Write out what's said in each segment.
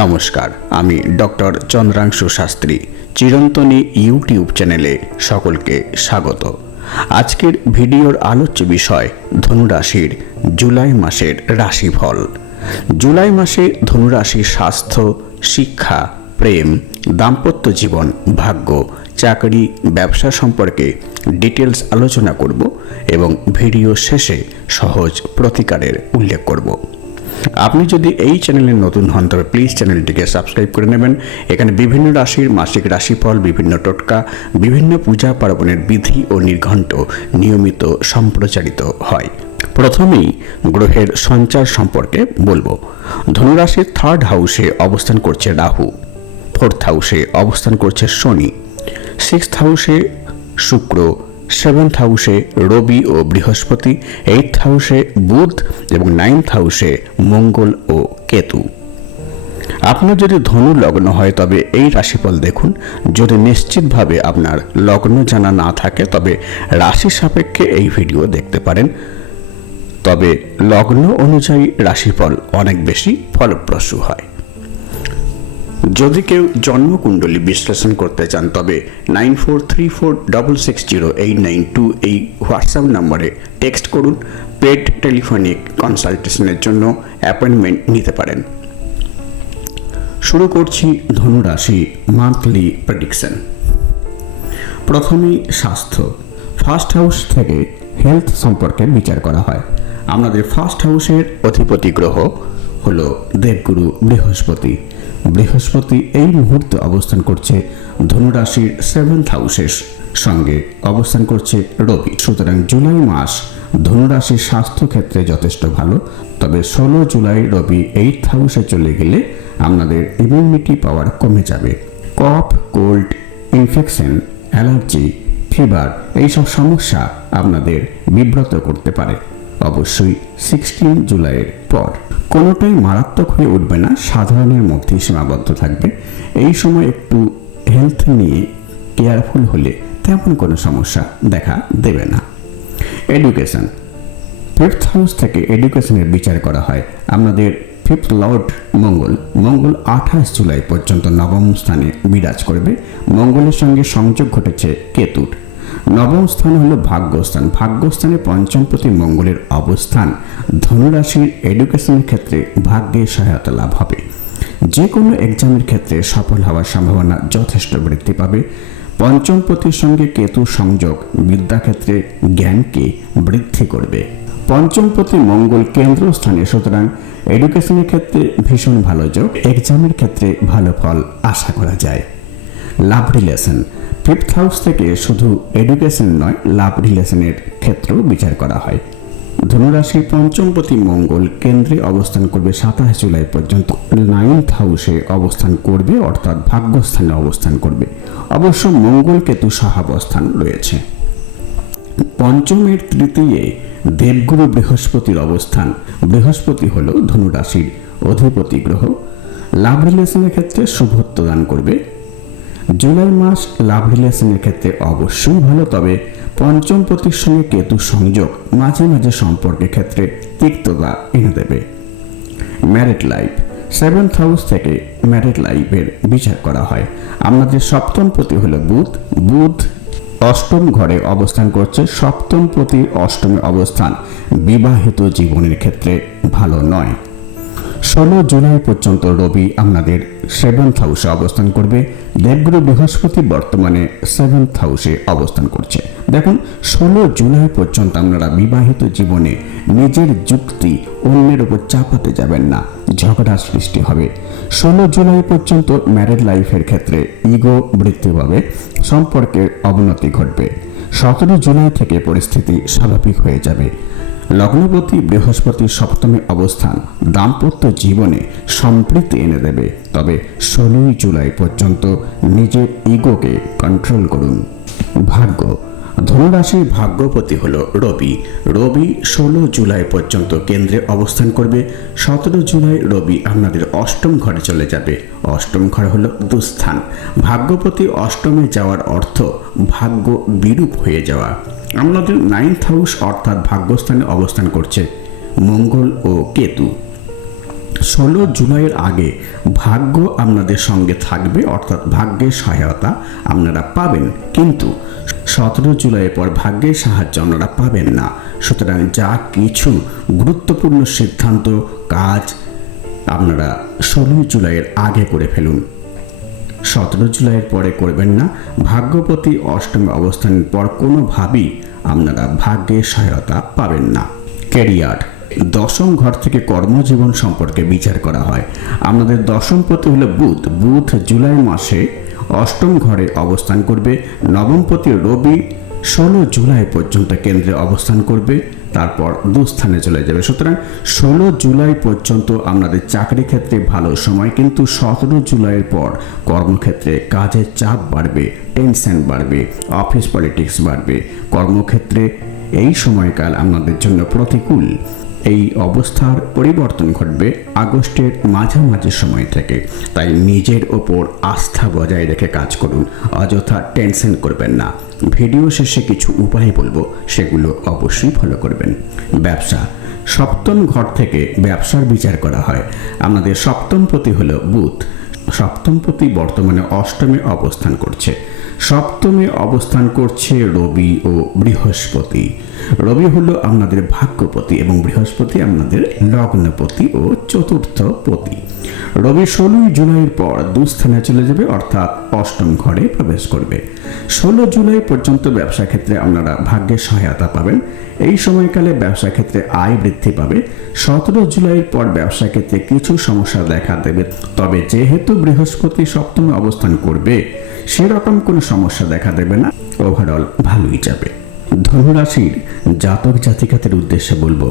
নমস্কার, আমি doctor চন্দ্রাংশু Shastri. চিরন্তনী YouTube চ্যানেলে সকলকে স্বাগত। আজকের ভিডিওর আলোচ্য বিষয় ধনুরাশির জুলাই মাসের রাশিফল। জুলাই মাসে ধনুরাশির স্বাস্থ্য, শিক্ষা, প্রেম, দাম্পত্য জীবন, ভাগ্য, চাকরি, ব্যবসা সম্পর্কে ডিটেলস আলোচনা করব এবং ভিডিও শেষে সহজ প্রতিকারের উল্লেখ করব। আপনি যদি এই চ্যানেলে নতুন হন তবে প্লিজ চ্যানেলটিকে সাবস্ক্রাইব করে নেবেন। এখানে বিভিন্ন রাশির মাসিক রাশিফল, বিভিন্ন টোটকা, বিভিন্ন পূজা পার্বণের বিধি ও নির্ঘণ্ট নিয়মিত সম্প্রচারিত হয়। প্রথমেই গ্রহের সঞ্চার সম্পর্কে বলবো। ধনুরাশির 3rd হাউসে অবস্থান করছে রাহু, 4th হাউসে অবস্থান করছে শনি, 6th হাউসে শুক্র, 7th হাউসে রবি ও বৃহস্পতি, 8th হাউসে বুধ এবং 9th হাউসে মঙ্গল ও কেতু। আপনার যদি ধনু লগ্ন হয় তবে এই রাশিফল দেখুন। যদি নিশ্চিতভাবে আপনার লগ্ন জানা না থাকে তবে রাশি সাপেক্ষে এই ভিডিও দেখতে পারেন। তবে লগ্ন অনুযায়ী রাশিফল অনেক বেশি ফলপ্রসূ হয়। যদি কেউ জন্মকুণ্ডলী বিশ্লেষণ করতে চান তবে 9434660892 এই হোয়াটসঅ্যাপ নম্বরে টেক্সট করুন। পেড টেলিফোনিক কনসালটেশনের জন্য অ্যাপয়েন্টমেন্ট নিতে পারেন। শুরু করছি ধনুরাশি মান্থলি প্রেডিকশন। প্রথমেই স্বাস্থ্য। 1st হাউস থেকে হেলথ সম্পর্কে বিচার করা হয়। আমাদের 1st হাউসের অধিপতি গ্রহ হলো দেবগুরু বৃহস্পতি। বৃহস্পতি এই মুহূর্তে অবস্থান করছে ধনুরাশির 7th হাউসের সঙ্গে অবস্থান করছে রবি। সুতরাং জুলাই মাস ধনুরাশির স্বাস্থ্য ক্ষেত্রে যথেষ্ট ভালো। তবে 16 জুলাই রবি 8th হাউসে চলে গেলে আপনাদের ইমিউনিটি পাওয়ার কমে যাবে। কফ, কোল্ড, ইনফেকশন, অ্যালার্জি, ফিভার এইসব সমস্যা আপনাদের বিব্রত করতে পারে। অবশ্যই 16 জুলাইয়ের পর কোনোটাই মারাত্মক হয়ে উঠবে না, সাধারণের মধ্যেই সীমাবদ্ধ থাকবে। এই সময় একটু হেলথ নিয়ে কেয়ারফুল হলে তেমন কোনো সমস্যা দেখা দেবে না। এডুকেশন। 5th হাউস থেকে এডুকেশনের বিচার করা হয়। আপনাদের 5th লর্ড মঙ্গল 28 জুলাই পর্যন্ত নবম স্থানে বিরাজ করবে। মঙ্গলের সঙ্গে সংযোগ ঘটেছে কেতুর। নবম স্থান হলো ভাগ্যস্থান। ভাগ্যস্থানে পঞ্চমপতি মঙ্গলের অবস্থান ধনুরাশির এডুকেশনের ক্ষেত্রে ভাগ্যের সহায়তা লাভ হবে। যে কোনো এক্সামের ক্ষেত্রে সফল হওয়ার সম্ভাবনা যথেষ্ট বৃদ্ধি পাবে। পঞ্চমপতির সঙ্গে কেতু সংযোগ বিদ্যাক্ষেত্রে জ্ঞানকে বৃদ্ধি করবে। পঞ্চমপতি মঙ্গল কেন্দ্রস্থানে, সুতরাং এডুকেশনের ক্ষেত্রে ভীষণ ভালো যোগ। এক্সামের ক্ষেত্রে ভালো ফল আশা করা যায়। লাভ রিলেশন। 5th হাউস থেকে শুধু এডুকেশন নয়, লাভ রিলেশনের ক্ষেত্রেও বিচার করা হয়। ধনুরাশির পঞ্চমপতি মঙ্গল কেন্দ্রে অবস্থান করবে 27 জুলাই পর্যন্ত। 9th হাউসে অবস্থান করবে, অর্থাৎ ভাগ্যস্থানে অবস্থান করবে। অবশ্য মঙ্গল কেতু সহাবস্থান রয়েছে। পঞ্চমের তৃতীয়ে দেবগুরু বৃহস্পতির অবস্থান। বৃহস্পতি হল ধনুরাশির অধিপতি গ্রহ। লাভ রিলেশনের ক্ষেত্রে শুভত্ব দান করবে। জুলাই মাস লাভ রিলেশনের ক্ষেত্রে অবশ্যই ভালো। তবে পঞ্চমপতির সঙ্গে কেতু সংযোগ মাঝে মাঝে সম্পর্কের ক্ষেত্রে তিক্ততা এনে দেবে। Married life. 7th হাউস থেকে ম্যারিড লাইফের বিচার করা হয়। আমাদের সপ্তমপতি হলো বুধ। বুধ অষ্টম ঘরে অবস্থান করছে। সপ্তমপতির অষ্টমে অবস্থান বিবাহিত জীবনের ক্ষেত্রে ভালো নয়। 16 জুলাই পর্যন্ত রবি আপনাদের 7th হাউসে অবস্থান করবে। দেবগুরু বৃহস্পতি বর্তমানে 7th হাউসে অবস্থান করছে। দেখুন, 16 জুলাই পর্যন্ত আপনারা বিবাহিত জীবনে নিজের যুক্তি অন্যের উপর চাপাতে যাবেন না, ঝগড়া সৃষ্টি হবে। 16 জুলাই পর্যন্ত ম্যারিড লাইফের ক্ষেত্রে ইগো বৃদ্ধি পাবে, সম্পর্কের অবনতি ঘটবে। 17 জুলাই থেকে পরিস্থিতি স্বাভাবিক হয়ে যাবে। লগ্নপতি বৃহস্পতির সপ্তমে অবস্থান দাম্পত্য জীবনে সম্প্রীতি এনে দেবে। তবে 16 জুলাই পর্যন্ত নিজের ইগোকে কন্ট্রোল করুন। ভাগ্য। ধনুরাশির ভাগ্যপতি হল রবি। রবি 16 জুলাই পর্যন্ত কেন্দ্রে অবস্থান করবে। 17 জুলাই রবি আপনাদের অষ্টম ঘরে চলে যাবে। অষ্টম ঘর হলো দুস্থান। ভাগ্যপতি অষ্টমে যাওয়ার অর্থ ভাগ্য বিরূপ হয়ে যাওয়া। আপনাদের 9th হাউস অর্থাৎ ভাগ্যস্থানে অবস্থান করছে মঙ্গল ও কেতু। 16 জুলাইয়ের আগে ভাগ্য আপনাদের সঙ্গে থাকবে, অর্থাৎ ভাগ্যের সহায়তা আপনারা পাবেন, কিন্তু 17 জুলাইয়ের পর ভাগ্যের সাহায্য আপনারা পাবেন না। সুতরাং যা কিছু গুরুত্বপূর্ণ সিদ্ধান্ত কাজ আপনারা 16 জুলাইয়ের আগে করে ফেলুন, 17 জুলাইয়ের পরে করবেন না। ভাগ্যপতি অষ্টমে অবস্থানের পর কোনোভাবেই আপনারা ভাগ্যের সহায়তা পাবেন না। ক্যারিয়ার, দশম ঘর থেকে কর্মজীবন সম্পর্কে বিচার করা হয়। আপনাদের দশমপতি হলো বুধ। বুধ জুলাই মাসে অষ্টম ঘরে অবস্থান করবে। নবমপতি রবি 16 জুলাই পর্যন্ত কেন্দ্রে অবস্থান করবে, তারপর দুস্থানে চলে যাবে। সুতরাং 16 জুলাই পর্যন্ত আপনাদের চাকরি ক্ষেত্রে ভালো সময়, কিন্তু 17 জুলাইয়ের পর কর্মক্ষেত্রে কাজের চাপ বাড়বে, টেনশন বাড়বে, অফিস পলিটিক্স বাড়বে। কর্মক্ষেত্রে এই সময়কাল আপনাদের জন্য প্রতিকূল। এই অবস্থার পরিবর্তন ঘটবে আগস্টের মাঝামাঝি সময় থেকে। তাই নিজের ওপর আস্থা বজায় রেখে কাজ করুন, অযথা টেনশন করবেন না। ভিডিও শেষে কিছু উপায় বলবো, সেগুলো অবশ্যই ফলো করবেন। ব্যবসা, সপ্তম ঘর থেকে ব্যবসার বিচার করা হয়। আপনাদের সপ্তমপতি হলো বুধ। সপ্তমপতি বর্তমানে অষ্টমে অবস্থান করছে। সপ্তমে অবস্থান করছে রবি ও বৃহস্পতি। রবি হলো আপনাদের ভাগ্যপতি এবং বৃহস্পতি আপনাদের লগ্নপতি ও চতুর্থ পতি। রবি 16 জুলাইয়ের পর দুস্থানে চলে যাবে, অর্থাৎ অষ্টম ঘরে প্রবেশ করবে। 16 জুলাই পর্যন্ত ব্যবসা ক্ষেত্রে আপনারা ভাগ্যের সহায়তা পাবেন। এই সময়কালে ব্যবসা ক্ষেত্রে আয় বৃদ্ধি পাবে। 17 জুলাইয়ের পর ব্যবসা ক্ষেত্রে কিছু সমস্যা দেখা দেবে, তবে যেহেতু বৃহস্পতি সপ্তমে অবস্থান করবে সেরকম কোনো সমস্যা দেখা দেবে না, ওভারঅল ভালোই যাবে। ধনুরাশির জাতক জাতিকাদের উদ্দেশ্যে বলবো,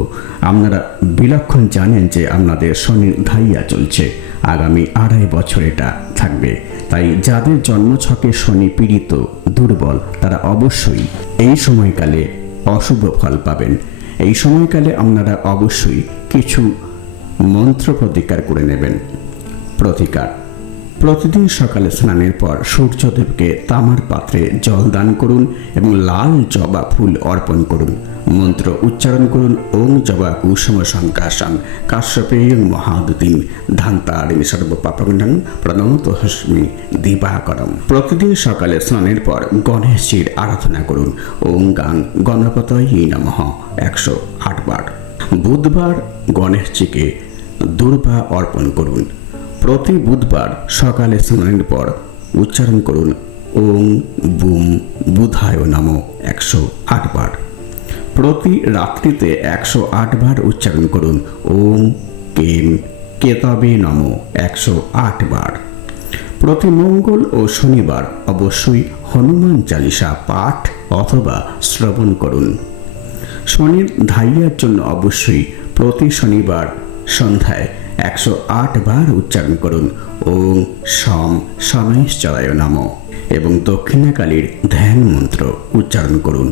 আপনারা বিলক্ষণ জানেন যে আপনাদের শনির ধাইয়া চলছে, আগামী 2.5 বছর এটা থাকবে। তাই যাদের জন্মছকে শনি পীড়িত, দুর্বল, তারা অবশ্যই এই সময়কালে অশুভ ফল পাবেন। এই সময়কালে আপনারা অবশ্যই কিছু মন্ত্র প্রতিকার করে নেবেন। প্রতিকার, প্রতিদিন সকালে স্নানের পর সূর্যদেবকে তামার পাত্রে জল দান করুন এবং লাল জবা ফুল অর্পণ করুন। মন্ত্র উচ্চারণ করুন, ওং জবা কুসুম সংকাশং কাশ্যপেয়ং মহাদুতিম ধান্তারিণ সর্বপাপগণ্ডং প্রণত হস্মি দিবাকরম। প্রতিদিন সকালে স্নানের পর গণেশজির আরাধনা করুন, ওং গাং গণপতয়ে নমঃ 108 বার। বুধবার গণেশজিকে দুর্বা অর্পণ করুন। প্রতি বুধবার সকালে স্নানের পর উচ্চারণ করুন, ওং বুম বুধায় নমঃ 108 বার। প্রতি রাত্রিতে 108 বার উচ্চারণ করুন, ওং কেম কেতবে নমঃ 108 বার। প্রতি মঙ্গল ও শনিবার অবশ্যই হনুমান চালিসা পাঠ অথবা শ্রবণ করুন। শনির ধাইয়ার জন্য অবশ্যই প্রতি শনিবার সন্ধ্যায় 108 বার উচ্চারণ করুন, ওং সম শনৈশ্চরায় নমঃ এবং দক্ষিণাকালীর ধ্যান মন্ত্র উচ্চারণ করুন।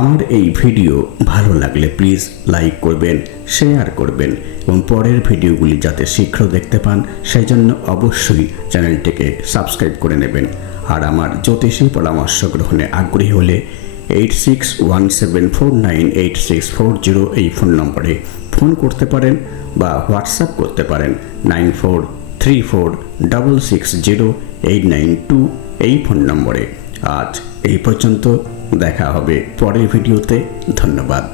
আমার এই ভিডিও ভালো লাগলে প্লিজ লাইক করবেন, শেয়ার করবেন এবং পরের ভিডিওগুলি যাতে শীঘ্র দেখতে পান সেই জন্য অবশ্যই চ্যানেলটিকে সাবস্ক্রাইব করে নেবেন। আর আমার জ্যোতিষী পরামর্শ গ্রহণে আগ্রহী হলে 8617498640 এই ফোন নম্বরে ফোন করতে পারেন বা হোয়াটসঅ্যাপ করতে পারেন 9434660892 এই ফোন নম্বরে। আজ এই পর্যন্ত, দেখা হবে পরের ভিডিওতে। ধন্যবাদ।